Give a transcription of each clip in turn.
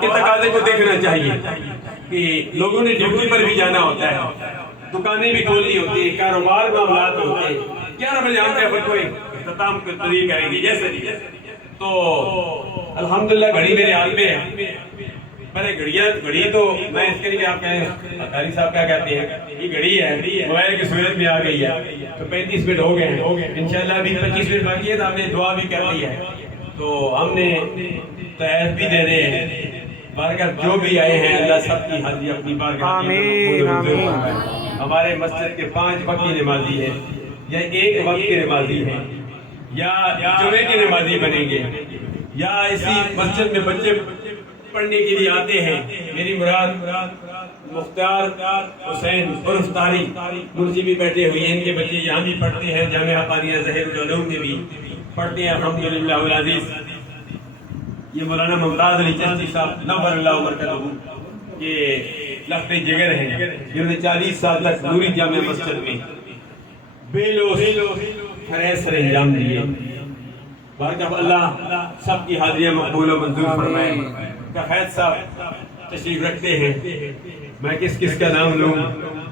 کے تقاضے کو دیکھنا چاہیے کہ لوگوں نے ڈیوٹی پر بھی جانا ہوتا ہے، دکانیں بھی کھولنی ہوتی ہے، کاروبار معاملات ہوتے ہیں، 11 بجے ہم پھر کوئی اختتام کو تقریر کریں گے جیسے تو الحمدللہ گھڑی میرے ہاتھ میں ہے۔ میں گھڑی تو میں اس کے لیے آپ کہیں قاری صاحب کیا کہتے ہیں، یہ گھڑی ہے موبائل کی صورت میں آ گئی ہے، تو 35 منٹ ہو گئے ہیں، انشاءاللہ ابھی 25 منٹ باقی ہے، تو ہم نے دعا بھی کر لی ہے، تو ہم نے تحائف بھی دے رہے ہیں۔ بارگاہ جو بھی آئے ہیں اللہ سب کی حاضری اپنی بارگاہ میں قبول فرمائے۔ ہمارے مسجد کے 5 وقت کی نمازی ہیں یا 1 وقت کی نمازی ہیں یا جمعے کی نمازی بنیں گے یا اسی مسجد میں بچے پڑھنے کے لیے آتے ہیں، میری مراد مختار حسین عرف طاری مرسی بھی بیٹھے ہوئے ہیں، ان کے بچے یہاں بھی پڑھتے ہیں، جامعہ حقانیہ ظہیر العلوم میں بھی پڑھتے ہیں الحمدللہ العزیز۔ یہ مولانا ممتاز علی چشتی صاحب نور اللہ برکتہ کے لخت جگر ہیں، جنہوں نے 40 سال تک نوری جامع مسجد میں بے لوث خیر سر انجام دیے۔ بارگاہ اللہ سب کی حاضریاں مقبول و منظور فرمائے۔ کفیت صاحب تشریف رکھتے ہیں، میں کس کا نام لوں،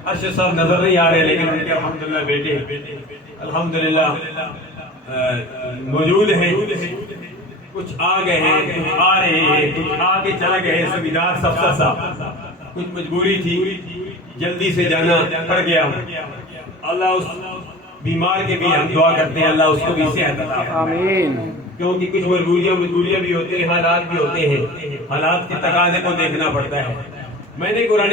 ارشد صاحب نظر نہیں آ رہے لیکن ان کے الحمدللہ بیٹے الحمدللہ موجود ہیں، کچھ آ گئے ہیں، کچھ آ رہے ہیں، کچھ آ کے چلے گئے، سبیدار سفسر صاحب کچھ مجبوری تھی، جلدی سے جانا پڑ گیا۔ اللہ اس بیمار کے بھی ہم دعا کرتے ہیں، اللہ اس کو بھی صحت عطا فرمائے، کیونکہ کچھ مجبوریاں بھی ہوتے ہیں، حالات بھی ہوتے ہیں، حالات کے تقاضے کو دیکھنا پڑتا ہے۔ میں نے قرآن